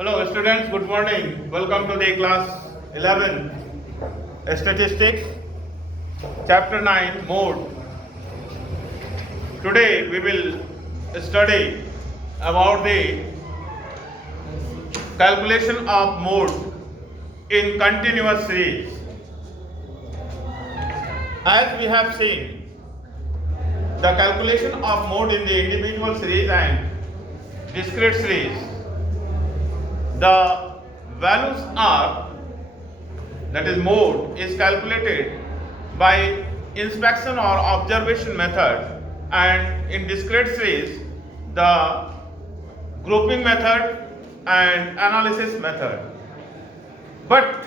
Hello students, good morning. Welcome to the class 11 Statistics, Chapter 9 Mode. Today we will study about the calculation of mode in continuous series. As we have seen, the calculation of mode in the individual series and discrete series, the values are, that is mode, is calculated by inspection or observation method, and in discrete series the grouping method and analysis method. But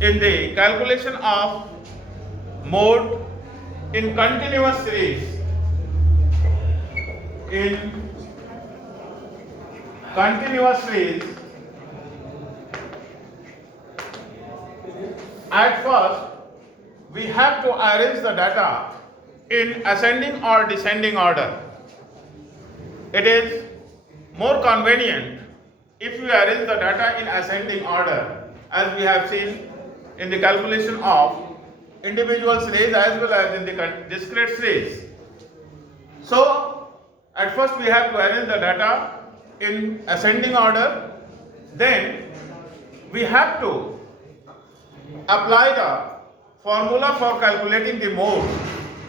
in the calculation of mode in continuous series, at first we have to arrange the data in ascending or descending order. It is more convenient if we arrange the data in ascending order, as we have seen in the calculation of individual series as well as in the discrete series. So at first we have to arrange the data in ascending order, then we have to apply the formula for calculating the mode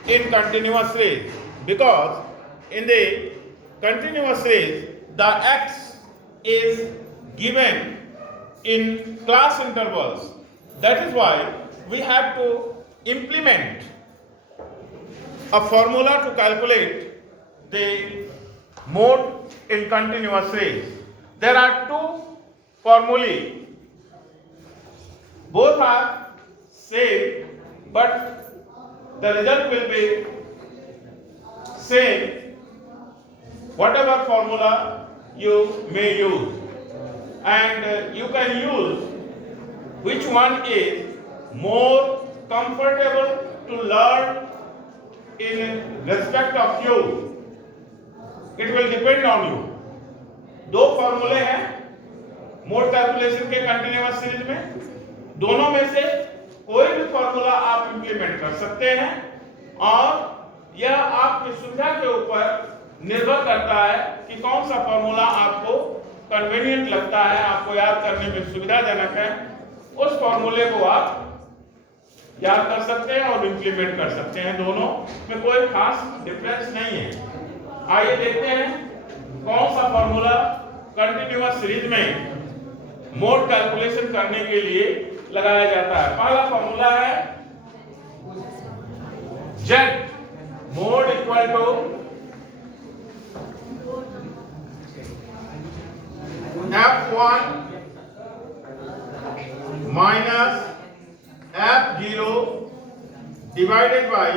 in continuous series, because in the continuous series the x is given in class intervals. That is why we have to implement a formula to calculate the mode in continuous series. There are two formulae. Both are same, but the result will be same whatever formula you may use, and you can use which one is more comfortable to learn in respect of you. It will depend on you. दो फॉर्मूले हैं mode calculation के continuous series में, दोनों में से कोई भी फॉर्मूला आप इंप्लीमेंट कर सकते हैं, और यह आपकी सुविधा के ऊपर निर्भर करता है कि कौन सा फॉर्मूला आपको कन्वीनियंट लगता है, आपको याद करने में सुविधाजनक है। उस फॉर्मूले को आप याद कर सकते हैं और इंप्लीमेंट कर सकते हैं। दोनों में कोई खास डिफरेंस नहीं है। आइए देखते हैं कौन सा फॉर्मूला कंटिन्यूअस सीरीज में मोड कैलकुलेशन करने के लिए लगाया जाता है। पहला फॉर्मूला है Z mode equal to F1 minus F0 divided by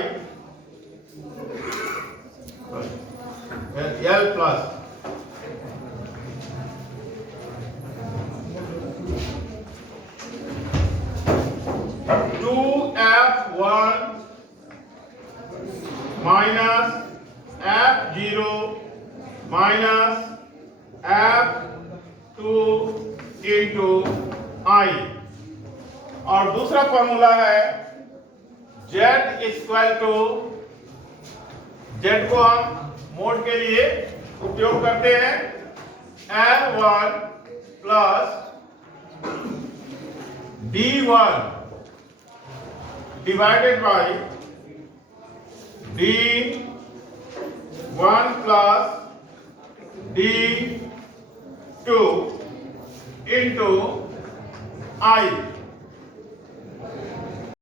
L plus F1 minus F0 minus F2 into I, और दूसरा फॉर्मूला है Z इक्वल टू, Z को हम मोड के लिए उपयोग करते हैं L1 plus D1 divided by D1 plus D2 into I।